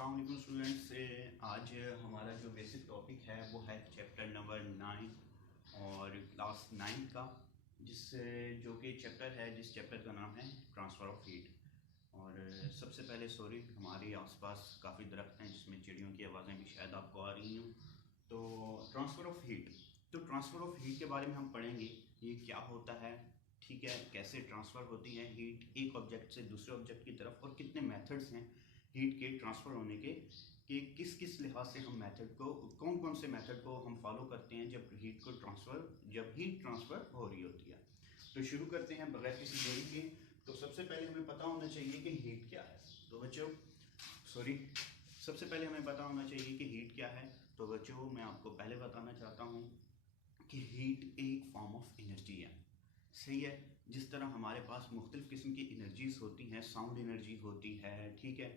अस्सलाम वालेकुम स्टूडेंट्स। आज हमारा जो बेसिक टॉपिक है वो है चैप्टर नंबर 9 और क्लास 9 का, जो कि चैप्टर है, जिस चैप्टर का नाम है ट्रांसफ़र ऑफ हीट। और सबसे पहले सॉरी, हमारे आसपास काफ़ी दरख्त हैं जिसमें चिड़ियों की आवाज़ें भी शायद आपको आ रही हों। तो ट्रांसफ़र ऑफ हीट, तो ट्रांसफ़र ऑफ हीट के बारे में हम पढ़ेंगे, ये क्या होता है, ठीक है, कैसे ट्रांसफ़र होती है हीट एक ऑब्जेक्ट से दूसरे ऑब्जेक्ट की तरफ, और कितने मेथड्स हैं हीट के ट्रांसफ़र होने के, कि किस किस लिहाज से हम मेथड को, कौन कौन से मेथड को हम फॉलो करते हैं जब हीट ट्रांसफ़र हो रही होती है। तो शुरू करते हैं बगैर किसी देरी के। तो सबसे पहले हमें पता होना चाहिए कि हीट क्या है। तो बच्चों सबसे पहले हमें पता होना चाहिए कि हीट क्या है। तो बच्चों, मैं आपको पहले बताना चाहता हूँ कि हीट एक फॉर्म ऑफ एनर्जी है, सही है। जिस तरह हमारे पास मुख्तलिफ़ किस्म की एनर्जीज़ होती हैं, साउंड एनर्जी होती है, ठीक है,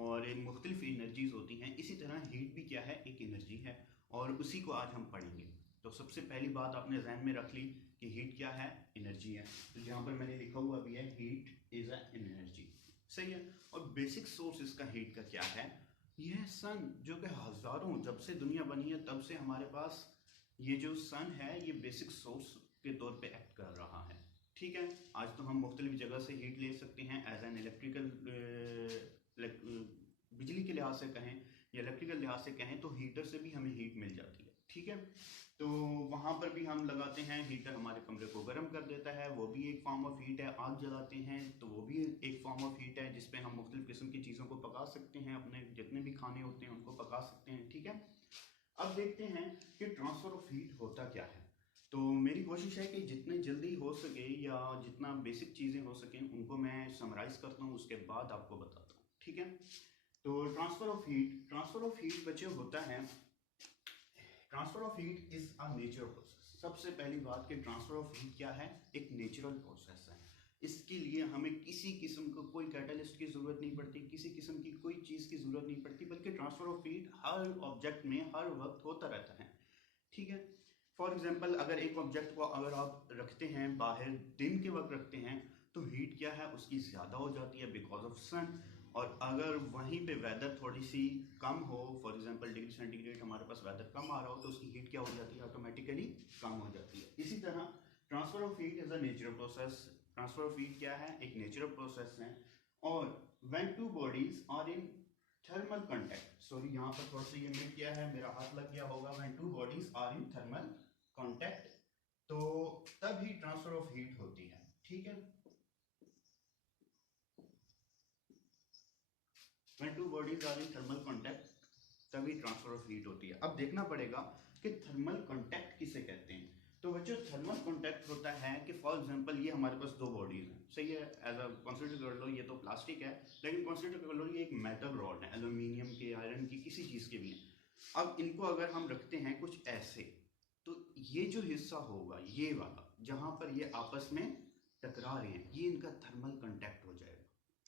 और मुख्तलिफ़ एनर्जीज़ होती हैं, इसी तरह हीट भी क्या है, एक एनर्जी है, और उसी को आज हम पढ़ेंगे। तो सबसे पहली बात आपने जहन में रख ली कि हीट क्या है, एनर्जी है। तो यहाँ पर मैंने लिखा हुआ भी है हीट इज़ एन एनर्जी, सही है। और बेसिक सोर्स इसका हीट का क्या है, यह है सन, जो कि हज़ारों, जब से दुनिया बनी है तब से हमारे पास ये जो सन है ये बेसिक सोर्स के तौर पे एक्ट कर रहा है, ठीक है। आज तो हम मुख्तलिफ जगह से हीट ले सकते हैं एज एन इलेक्ट्रिकल, बिजली के लिहाज से कहें या इलेक्ट्रिकल लिहाज से कहें तो हीटर से भी हमें हीट मिल जाती है, ठीक है। तो वहाँ पर भी हम लगाते हैं हीटर, हमारे कमरे को गर्म कर देता है, वो भी एक फॉर्म ऑफ हीट है। आग जलाते हैं तो वो भी एक फॉर्म ऑफ हीट है, जिसपे हम मुख्तलिफ किस्म की चीज़ों को पका सकते हैं, अपने जितने भी खाने होते हैं उनको पका सकते हैं, ठीक है। अब देखते हैं कि ट्रांसफ़र ऑफ हीट होता क्या है। तो मेरी कोशिश है कि जितने जल्दी हो सके या जितना बेसिक चीज़ें हो सकें उनको मैं समराइज़ करता हूँ, उसके बाद आपको बताता हूँ, ठीक है। तो ट्रांसफ़र ऑफ हीट बच्चे होता है, transfer of heat is a natural process. सबसे पहली बात कि ट्रांसफ़र ऑफ हीट क्या है, एक नेचुरल प्रोसेस है। इसके लिए हमें किसी किस्म का कोई कैटलिस्ट की ज़रूरत नहीं पड़ती, किसी किस्म की कोई चीज़ की ज़रूरत नहीं पड़ती, बल्कि transfer of heat her object में हर वक्त होता रहता है, ठीक है। फॉर एग्जाम्पल, अगर एक ऑब्जेक्ट को अगर आप रखते हैं बाहर, दिन के वक्त रखते हैं, तो हीट क्या है उसकी ज़्यादा हो जाती है बिकॉज ऑफ सन। और अगर वहीं पे वेदर थोड़ी सी कम हो, फॉर एग्जांपल डिग्री सेंटीग्रेड हमारे पास वेदर कम आ रहा हो, तो उसकी हीट क्या हो जाती है, ऑटोमेटिकली कम हो जाती है। इसी तरह transfer of heat is a natural process. Transfer of heat क्या है, एक नेचुरल प्रोसेस है। और when two bodies are in thermal contact, sorry यहाँ पर थोड़ा सा ये मिट गया है, मेरा हाथ लग गया होगा, when two bodies are in thermal contact, तो तब ही ट्रांसफर ऑफ हीट होती है, ठीक है। When two bodies are in thermal contact, तभी ट्रांसफर ऑफ हीट होती है। अब देखना पड़ेगा कि थर्मल कॉन्टैक्ट किसे कहते हैं। तो बच्चों, थर्मल कॉन्टैक्ट होता है कि फॉर एग्जांपल ये हमारे पास दो बॉडीज हैं, सही है, एज अ कंसीडर कर लो, ये तो प्लास्टिक है, लेकिन कंसीडर कर लो ये एक मेटल रॉड है, एल्यूमिनियम के, आयरन की, किसी चीज़ के भी है। अब इनको अगर हम रखते हैं कुछ ऐसे, तो ये जो हिस्सा होगा, ये वाला, जहां पर ये आपस में टकरा रहे हैं, ये इनका थर्मल कॉन्टैक्ट हो जाएगा,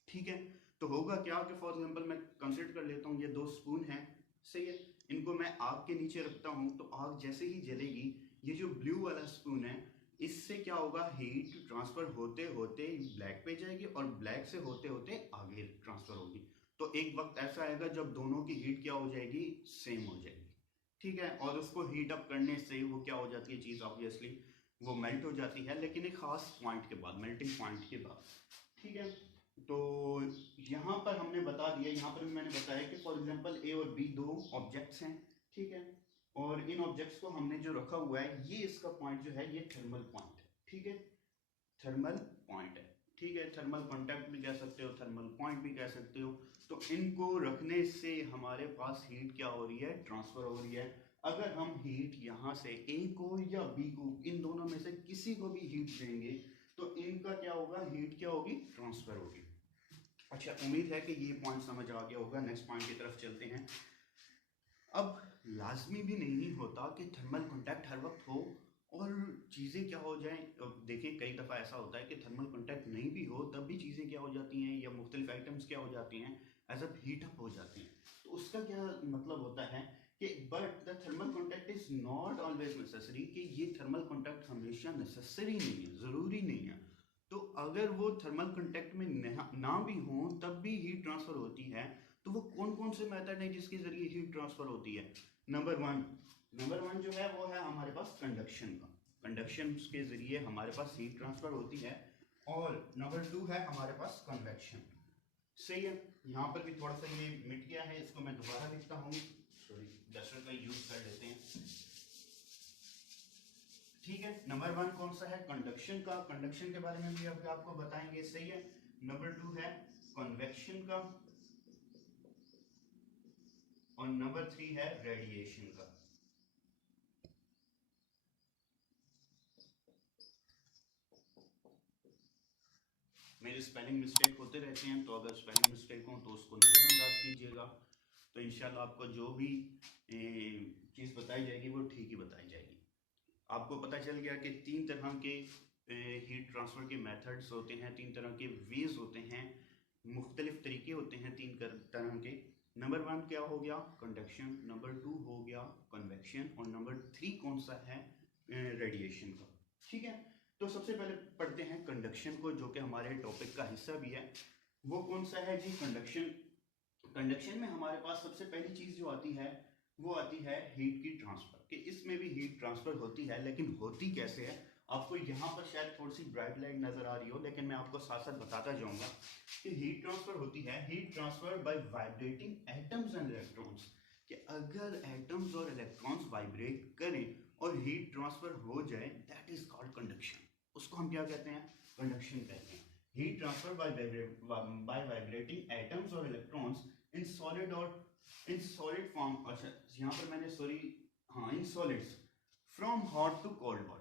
ठीक है। तो होगा क्या कि फॉर एग्जांपल मैं कंसीडर कर लेता हूँ ये दो स्पून हैं, सही है, इनको मैं आग के नीचे रखता हूँ, तो आग जैसे ही जलेगी, ये जो ब्लू वाला स्पून है, इससे क्या होगा, हीट ट्रांसफर होते होते ब्लैक पे जाएगी, और ब्लैक से होते होते आगे ट्रांसफर होगी। तो एक वक्त ऐसा आएगा जब दोनों की हीट क्या हो जाएगी, सेम हो जाएगी, ठीक है। और उसको हीट अप करने से वो क्या हो जाती है चीज़, ऑब्वियसली वो मेल्ट हो जाती है, लेकिन एक खास पॉइंट के बाद, मेल्टिंग पॉइंट के बाद, ठीक है। तो यहाँ पर हमने बता दिया, यहाँ पर भी मैंने बताया कि फॉर एग्जांपल ए और बी दो ऑब्जेक्ट्स हैं, ठीक है, और इन ऑब्जेक्ट्स को हमने जो रखा हुआ है, ये इसका पॉइंट जो है ये थर्मल पॉइंट है, ठीक है, थर्मल पॉइंट है, ठीक है। थर्मल कॉन्टैक्ट भी कह सकते हो, थर्मल पॉइंट भी कह सकते हो। तो इनको रखने से हमारे पास हीट क्या हो रही है, ट्रांसफर हो रही है। अगर हम हीट यहाँ से ए को या बी को, इन दोनों में से किसी को भी हीट देंगे, तो इनका क्या होगा, हीट क्या होगी, ट्रांसफर होगी। अच्छा, उम्मीद है कि ये पॉइंट समझ आ गया होगा। नेक्स्ट पॉइंट की तरफ चलते हैं। अब लाजमी भी नहीं होता कि थर्मल कॉन्टैक्ट हर वक्त हो और चीज़ें क्या हो जाएं। अब देखिए, कई दफ़ा ऐसा होता है कि थर्मल कॉन्टैक्ट नहीं भी हो तब भी चीज़ें क्या हो जाती हैं, या मुख्तलिफ आइटम्स क्या हो जाती हैं, एज अ हीट अप हो जाती हैं। तो उसका क्या मतलब होता है कि but the thermal contact is not always necessary, कि ये थर्मल कॉन्टैक्ट हमेशा नेसेसरी नहीं है, ज़रूरी नहीं है। तो अगर वो थर्मल कॉन्टैक्ट में ना भी हो तब भी हीट ट्रांसफ़र होती है। तो वो कौन कौन से मेथड है जिसके जरिए हीट ट्रांसफर होती है? नंबर वन जो है वो है हमारे पास कंडक्शन का। कंडक्शन के जरिए हमारे पास हीट ट्रांसफर होती है। और नंबर 2 है हमारे पास कन्वेक्शन। सही है, यहाँ पर भी थोड़ा सा ये मिट गया है, इसको मैं दोबारा लिखता हूँ, सॉरी डस्टर का यूज कर लेते हैं। ठीक है, नंबर 1 कौन सा है? कंडक्शन का। कंडक्शन के बारे में भी अभी आपको बताएंगे। सही है। नंबर 2 है कन्वेक्शन का और नंबर 3 है रेडिएशन का। मेरे स्पेलिंग मिस्टेक होते रहते हैं, तो अगर स्पेलिंग मिस्टेक हो तो उसको नजरअंदाज कीजिएगा। तो इंशाल्लाह आपको जो भी चीज़ बताई जाएगी वो ठीक ही बताई जाएगी। आपको पता चल गया कि 3 तरह के हीट ट्रांसफ़र के मेथड्स होते हैं, 3 तरह के वेज होते हैं, मुख्तलिफ तरीके होते हैं 3 तरह के। नंबर 1 क्या हो गया? कंडक्शन। नंबर 2 हो गया कन्वेक्शन और नंबर 3 कौन सा है? रेडिएशन का। ठीक है, तो सबसे पहले पढ़ते हैं कंडक्शन को, जो कि हमारे टॉपिक का हिस्सा भी है। वो कौन सा है जी? कंडक्शन। कंडक्शन में हमारे पास सबसे पहली चीज़ जो आती है वो आती है हीट की ट्रांसफ़र, कि इसमें भी हीट ट्रांसफ़र होती है, लेकिन होती कैसे है? आपको यहाँ पर शायद थोड़ी सी ब्राइट लाइट नज़र आ रही हो, लेकिन मैं आपको साथ साथ बताता जाऊँगा कि हीट ट्रांसफ़र होती है, heat transfer bye vibrating atoms and electrons. कि अगर एटम्स और इलेक्ट्रॉन्स वाइब्रेट करें और हीट ट्रांसफ़र हो जाए, दैट इज कॉल्ड कंडक्शन। उसको हम क्या कहते हैं? कंडक्शन कहते हैं। Heat transfer by vibrating atoms और इलेक्ट्रॉन्स इन सॉलिड और इन सॉलिड फॉर्म। अच्छा, यहाँ पर मैंने सॉरी, हाँ, in solids from hot to cold body,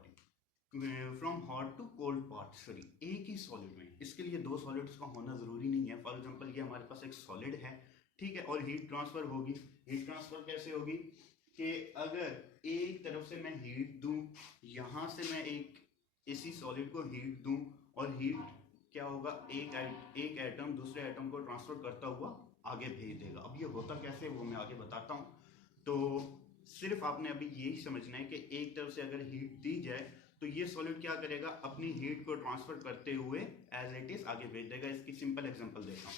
from hot to cold part, sorry, एक ही सॉलिड में। इसके लिए 2 सॉलिड्स का होना ज़रूरी नहीं है। फॉर एग्जांपल ये हमारे पास एक सॉलिड है, ठीक है, और हीट ट्रांसफ़र होगी। हीट ट्रांसफ़र कैसे होगी? कि अगर एक तरफ से मैं हीट दूं, यहाँ से मैं एक इसी सॉलिड को हीट दूं, और हीट क्या होगा? एक एटम दूसरे एटम को ट्रांसफ़र करता हुआ आगे भेज देगा। अब ये होता कैसे वो मैं आगे बताता हूँ। तो सिर्फ आपने अभी यही समझना है कि एक तरफ से अगर हीट दी जाए तो ये सॉलिड क्या करेगा? अपनी हीट को ट्रांसफर करते हुए एज इट इज आगे भेज देगा। इसकी सिंपल एग्जांपल देता हूँ।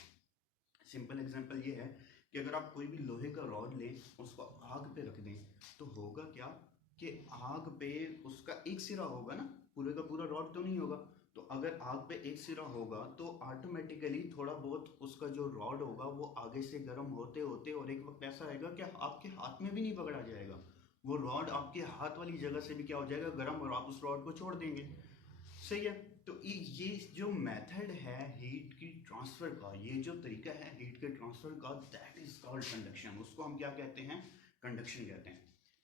सिंपल एग्जांपल ये है कि अगर आप कोई भी लोहे का रॉड लें, उसको आग पे रख दें, तो होगा क्या कि आग पे उसका एक सिरा होगा ना, पूरे का पूरा रॉड तो नहीं होगा। तो अगर आग पे एक सिरा होगा तो ऑटोमेटिकली थोड़ा बहुत उसका जो रॉड होगा वो आगे से गर्म होते होते, और एक वक्त ऐसा आएगा कि आपके हाथ में भी नहीं पकड़ा जाएगा, वो रॉड आपके हाथ वाली जगह से भी क्या हो जाएगा? गर्म, और आप उस रॉड को छोड़ देंगे। सही है। तो ये जो मेथड है हीट की ट्रांसफर का, ये जो तरीका है हीट के ट्रांसफर का, दैट इज कॉल्ड कंडक्शन। उसको हम क्या कहते हैं? कंडक्शन कहते हैं।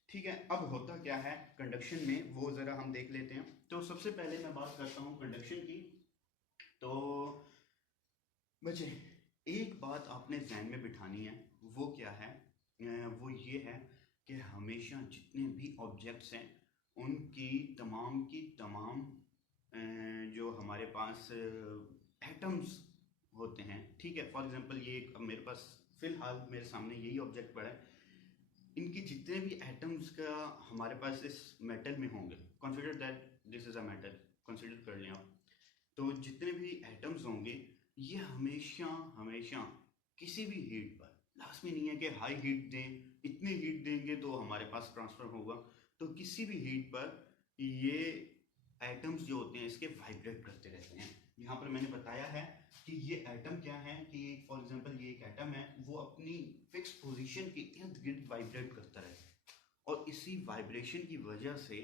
ठीक है, अब होता क्या है कंडक्शन में वो ज़रा हम देख लेते हैं। तो सबसे पहले मैं बात करता हूँ कंडक्शन की। तो बच्चे, एक बात आपने जहन में बिठानी है, वो क्या है? वो ये है कि हमेशा जितने भी ऑब्जेक्ट्स हैं उनकी तमाम जो हमारे पास एटम्स होते हैं, ठीक है, फॉर एग्जांपल ये एक मेरे पास फिलहाल मेरे सामने यही ऑब्जेक्ट पड़ा है, इनके जितने भी एटम्स का हमारे पास इस मेटल में होंगे, consider that this is a metal, consider कर लें आप। तो जितने भी एटम्स होंगे ये हमेशा हमेशा किसी भी हीट पर, लाजमी नहीं है कि हाई हीट दें, इतनी हीट देंगे तो हमारे पास ट्रांसफर होगा, तो किसी भी हीट पर ये एटम्स जो होते हैं इसके वाइब्रेट करते रहते हैं। यहाँ पर मैंने बताया है कि ये एटम क्या है, कि फॉर एग्जांपल ये एक एटम है, वो अपनी फिक्स पोजीशन के इर्द गिर्द वाइब्रेट करता रहता है, और इसी वाइब्रेशन की वजह से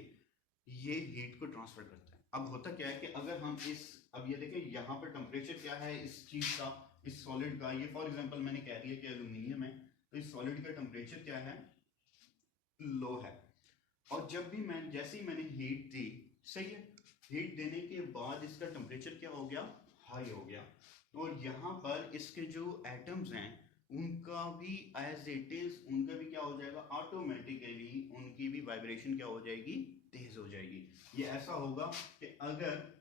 ये हीट को ट्रांसफर करता है। अब होता क्या है कि अगर हम अब ये देखें यहाँ पर टेम्परेचर क्या है इस चीज़ का, इस सॉलिड का, ये फॉर एग्जांपल मैंने कह दिया कि एल्यूमिनियम है, तो इस सॉलिड का टेम्परेचर क्या है? लो है। और जैसे ही मैंने हीट दी, सही है, हीट देने के बाद इसका टेम्परेचर क्या हो गया? हाई हो गया। और यहाँ पर इसके जो एटम्स हैं उनका भी एज इट इज, उनका भी क्या हो जाएगा? ऑटोमेटिकली उनकी भी वाइब्रेशन क्या हो जाएगी? तेज हो जाएगी। ये ऐसा होगा कि अगर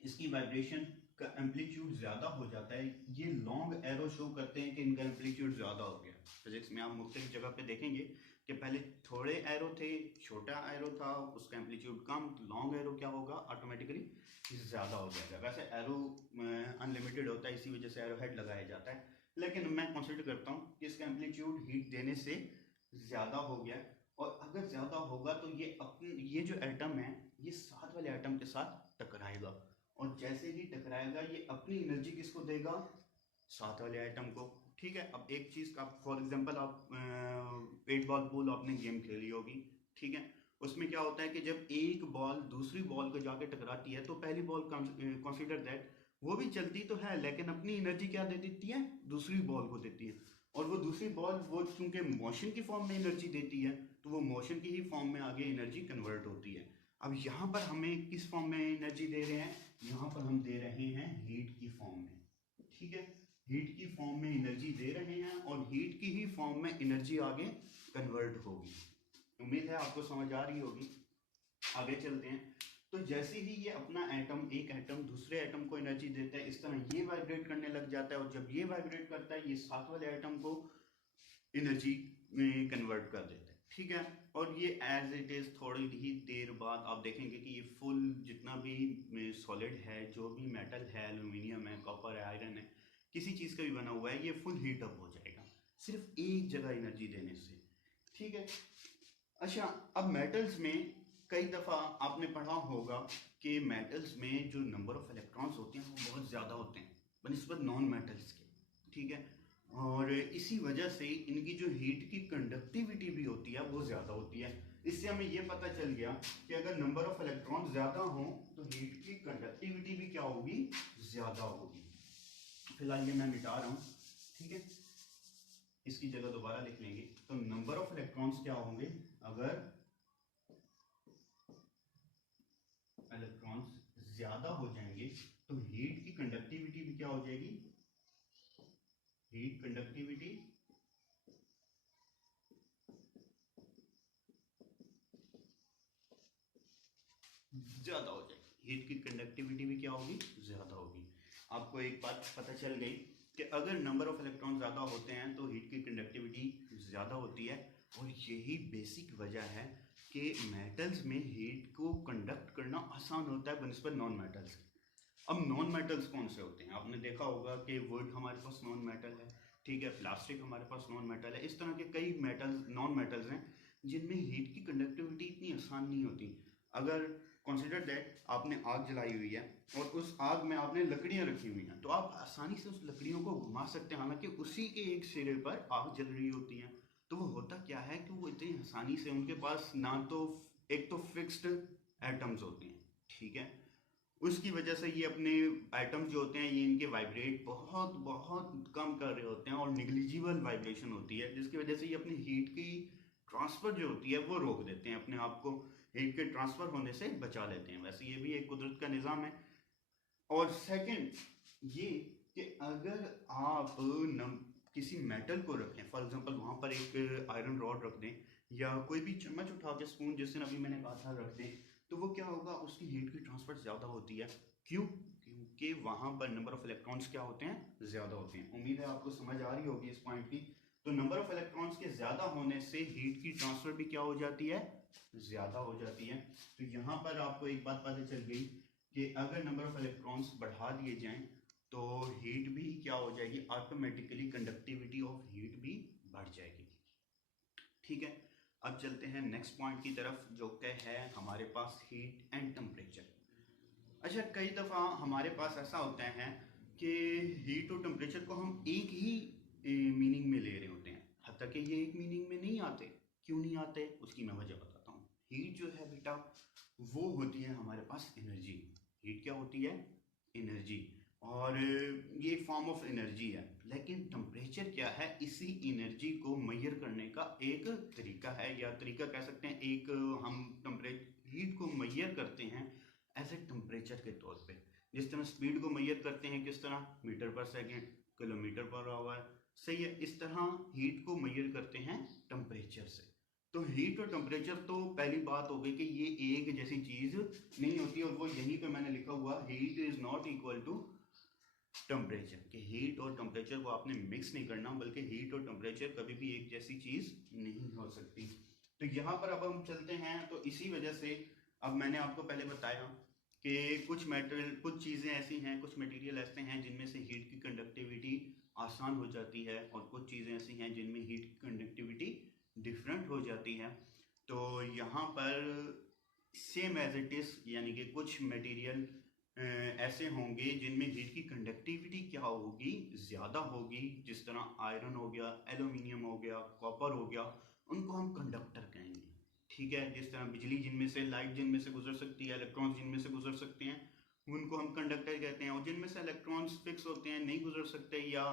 इसकी वाइब्रेशन का एम्पलीट्यूड ज़्यादा हो जाता है, ये लॉन्ग एरो शो करते हैं कि इनका एम्पलीट्यूड ज़्यादा हो गया। फिजिक्स में आप मुख्तलिफ जगह पे देखेंगे कि पहले थोड़े एरो थे, छोटा एरो था, उसका एम्पलीट्यूड कम, लॉन्ग एरो क्या होगा? ऑटोमेटिकली ज़्यादा हो जाएगा। वैसे एरो अनलिमिटेड होता है, इसी वजह से एरो हेड लगाया जाता है, लेकिन मैं कंसिडर करता हूँ कि इसका एम्पलीट्यूड हीट देने से ज़्यादा हो गया, और अगर ज़्यादा होगा तो ये जो एटम है ये साथ वाले एटम के साथ टकराएगा, और जैसे ही टकराएगा ये अपनी एनर्जी किसको देगा, साथ वाले आइटम को। ठीक है, अब एक चीज़ का फॉर एग्जांपल आप 8 बॉल पूल आपने गेम खेली होगी, ठीक है, उसमें क्या होता है कि जब एक बॉल दूसरी बॉल को जाके टकराती है तो पहली बॉल कंसीडर दैट वो भी चलती तो है लेकिन अपनी एनर्जी क्या दे देती है, दूसरी बॉल को देती है, और वो दूसरी बॉल वो चूंकि मोशन की फॉर्म में एनर्जी देती है तो वो मोशन की ही फॉर्म में आगे एनर्जी कन्वर्ट होती है। अब यहाँ पर हमें किस फॉर्म में एनर्जी दे रहे हैं, यहाँ पर हम दे रहे हैं हीट की फॉर्म में, ठीक है, हीट की फॉर्म में एनर्जी दे रहे हैं और हीट की ही फॉर्म में एनर्जी आगे कन्वर्ट होगी। उम्मीद है आपको समझ आ रही होगी। आगे चलते हैं। तो जैसे ही ये अपना एटम, एक एटम दूसरे एटम को एनर्जी देता है, इस तरह ये वाइब्रेट करने लग जाता है, और जब ये वाइब्रेट करता है ये साथ वाले एटम को एनर्जी में कन्वर्ट कर देता है, ठीक है, और ये एज इट इज थोड़ी ही देर बाद आप देखेंगे कि ये फुल जितना भी सॉलिड है, जो भी मेटल है, एल्यूमिनियम है, कॉपर है, आयरन है, किसी चीज़ का भी बना हुआ है, ये फुल हीट अप हो जाएगा सिर्फ एक जगह एनर्जी देने से, ठीक है। अच्छा, अब मेटल्स में कई दफ़ा आपने पढ़ा होगा कि मेटल्स में जो नंबर ऑफ इलेक्ट्रॉन्स होते हैं वो बहुत ज़्यादा होते हैं बनिस्बत नॉन मेटल्स के, ठीक है, और इसी वजह से इनकी जो हीट की कंडक्टिविटी भी होती है वो ज़्यादा होती है। इससे हमें ये पता चल गया कि अगर नंबर ऑफ इलेक्ट्रॉन्स ज़्यादा हों तो हीट की कंडक्टिविटी भी क्या होगी, ज़्यादा होगी। फिलहाल ये मैं मिटा रहा हूँ, ठीक है, इसकी जगह दोबारा लिख लेंगे। तो नंबर ऑफ इलेक्ट्रॉन्स क्या होंगे, अगर इलेक्ट्रॉन्स ज्यादा हो जाएंगे तो हीट की कंडक्टिविटी भी क्या हो जाएगी, हीट कंडक्टिविटी ज्यादा हो जाएगी, हीट की कंडक्टिविटी भी क्या होगी, ज्यादा होगी। आपको एक बात पता चल गई कि अगर नंबर ऑफ इलेक्ट्रॉन ज़्यादा होते हैं तो हीट की कंडक्टिविटी ज़्यादा होती है, और यही बेसिक वजह है कि मेटल्स में हीट को कंडक्ट करना आसान होता है बनिस्बत नॉन मेटल्स के। अब नॉन मेटल्स कौन से होते हैं, आपने देखा होगा कि वुड हमारे पास नॉन मेटल है, ठीक है, प्लास्टिक हमारे पास नॉन मेटल है, इस तरह के कई मेटल्स, नॉन मेटल्स हैं जिनमें हीट की कंडक्टिविटी इतनी आसान नहीं होती। अगर कंसिडर दैट आपने आग जलाई हुई है और उस आग में आपने लकड़ियां रखी हुई हैं, तो आप आसानी से उस लकड़ियों को घुमा सकते हैं, हालांकि उसी के एक सिरे पर आग जल रही होती है। तो वो होता क्या है कि वो इतनी आसानी से, उनके पास ना तो एक तो फिक्स्ड एटम्स होते हैं, ठीक है, उसकी वजह से ये अपने आइटम्स जो होते हैं ये इनके वाइब्रेट बहुत बहुत कम कर रहे होते हैं, और निग्लिजिबल वाइब्रेशन होती है जिसकी वजह से ये अपनी हीट की ट्रांसफ़र जो होती है वो रोक देते हैं, अपने आप को हीट के ट्रांसफ़र होने से बचा लेते हैं। वैसे ये भी एक कुदरत का निज़ाम है। और सेकंड ये कि अगर आप किसी मेटल को रखें, फॉर एग्जांपल वहाँ पर एक आयरन रॉड रख दें या कोई भी चम्मच उठा के स्पून, जिस दिन अभी मैंने कहा था रख दें, तो वो क्या होगा, उसकी हीट की ट्रांसफर ज़्यादा होती है। क्यों, क्योंकि वहाँ पर नंबर ऑफ इलेक्ट्रॉन्स क्या होते हैं, ज़्यादा होते हैं। उम्मीद है आपको समझ आ रही होगी इस पॉइंट की। तो नंबर ऑफ इलेक्ट्रॉन्स के ज़्यादा होने से हीट की ट्रांसफर भी क्या हो जाती है, ज़्यादा हो जाती है। तो यहाँ पर आपको एक बात पता चल गई कि अगर नंबर ऑफ इलेक्ट्रॉन्स बढ़ा दिए जाएं तो हीट भी क्या हो जाएगी, ऑटोमेटिकली कंडक्टिविटी ऑफ हीट भी बढ़ जाएगी, ठीक है। अब चलते हैं नेक्स्ट पॉइंट की तरफ जो कि है हमारे पास हीट एंड टेम्परेचर। अच्छा, कई दफ़ा हमारे पास ऐसा होता है कि हीट और टेम्परेचर को हम एक ही मीनिंग में ले रहे होते हैं, हत्ता कि ये एक मीनिंग में नहीं आते। क्यों नहीं आते, उसकी मैं वजह बताता हूँ। हीट जो है बेटा वो होती है हमारे पास एनर्जी। हीट क्या होती है, एनर्जी, और ये फॉर्म ऑफ एनर्जी है। लेकिन टेम्परेचर क्या है, इसी एनर्जी को मेजर करने का एक तरीका है, या तरीका कह सकते हैं, एक हम टेम्परेचर हीट को मेजर करते हैं एज ए टेम्परेचर के तौर पे। जिस तरह स्पीड को मेजर करते हैं किस तरह, मीटर पर सेकेंड, किलोमीटर पर आवर, सही है, इस तरह हीट को मेजर करते हैं टेम्परेचर से। तो हीट और टेम्परेचर तो पहली बात हो गई कि ये एक जैसी चीज नहीं होती, और वो यहीं पे मैंने लिखा हुआ, heat is not equal to temperature, कि हीट और टेम्परेचर को आपने मिक्स नहीं करना, बल्कि हीट और टेम्परेचर कभी भी एक जैसी चीज नहीं हो सकती। तो यहाँ पर अब हम चलते हैं, तो इसी वजह से अब मैंने आपको पहले बताया कि कुछ चीज़ें ऐसी हैं, कुछ मटेरियल ऐसे हैं जिनमें से हीट की कंडक्टिविटी आसान हो जाती है और कुछ चीज़ें ऐसी हैं जिनमें हीट की कंडक्टिविटी डिफरेंट हो जाती है। तो यहाँ पर सेम एज इट इज़, यानी कि कुछ मटेरियल ऐसे होंगे जिनमें हीट की कंडक्टिविटी क्या होगी, ज़्यादा होगी। जिस तरह आयरन हो गया, एल्यूमिनियम हो गया, कॉपर हो गया, उनको हम कंडक्टर कहेंगे। ठीक है, जिस तरह बिजली जिनमें से, लाइट जिनमें से गुजर सकती है, इलेक्ट्रॉन्स जिनमें से गुजर सकते हैं, उनको हम कंडक्टर कहते हैं। और जिनमें से इलेक्ट्रॉन्स फिक्स होते हैं, नहीं गुजर सकते, या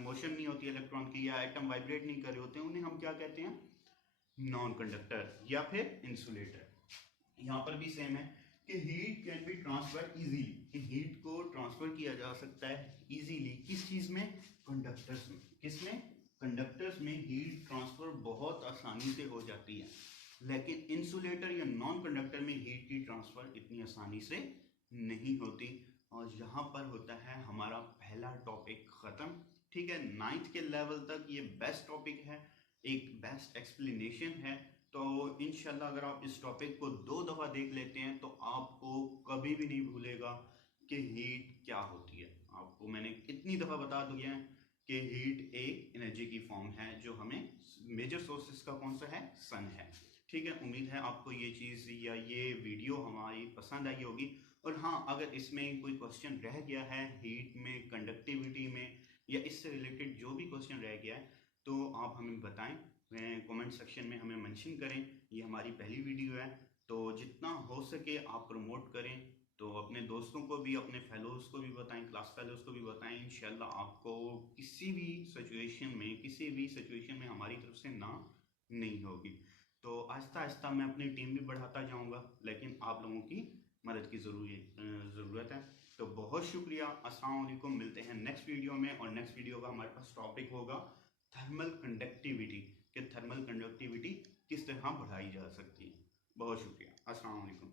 मोशन नहीं होती इलेक्ट्रॉन की, या एटम वाइब्रेट नहीं कर रहे होते हैं, उन्हें हम क्या कहते हैं, नॉन कंडक्टर या फिर इंसुलेटर। यहाँ पर भी सेम है कि heat can be transfer easily, कि हीट को ट्रांसफर किया जा सकता है इजीली। किस चीज में, कंडक्टर्स में। किसमें, कंडक्टर्स में हीट ट्रांसफर बहुत आसानी से हो जाती है। लेकिन इंसुलेटर या नॉन कंडक्टर में हीट की ट्रांसफर इतनी आसानी से नहीं होती। और यहाँ पर होता है हमारा पहला टॉपिक खत्म। ठीक है, 9th के लेवल तक ये बेस्ट टॉपिक है, एक बेस्ट एक्सप्लेनेशन है। तो इंशाल्लाह अगर आप इस टॉपिक को 2 दफ़ा देख लेते हैं तो आपको कभी भी नहीं भूलेगा कि हीट क्या होती है। आपको मैंने कितनी दफ़ा बता दिया है कि हीट एक एनर्जी की फॉर्म है, जो हमें मेजर सोर्स इसका कौन सा है, सन है। ठीक है, उम्मीद है आपको ये चीज़ या ये वीडियो हमारी पसंद आई होगी। और हाँ, अगर इसमें कोई क्वेश्चन रह गया है हीट में, कंडक्टिविटी में, या इससे रिलेटेड जो भी क्वेश्चन रह गया है, तो आप हमें बताएं, कमेंट सेक्शन में हमें मेंशन करें। ये हमारी पहली वीडियो है, तो जितना हो सके आप प्रमोट करें। तो अपने दोस्तों को भी, अपने फेलोज़ को भी बताएं, क्लास फेलोज़ को भी बताएं। इंशाल्लाह आपको किसी भी सिचुएशन में हमारी तरफ से ना नहीं होगी। तो आहिस्ता आहिस्ता मैं अपनी टीम भी बढ़ाता जाऊंगा, लेकिन आप लोगों की मदद की ज़रूरत है। तो बहुत शुक्रिया, अस्सलाम वालेकुम। मिलते हैं नेक्स्ट वीडियो में, और नेक्स्ट वीडियो का हमारे पास टॉपिक होगा थर्मल कंडक्टिविटी, कि थर्मल कंडक्टिविटी किस तरह बढ़ाई जा सकती है। बहुत शुक्रिया, अस्सलाम वालेकुम।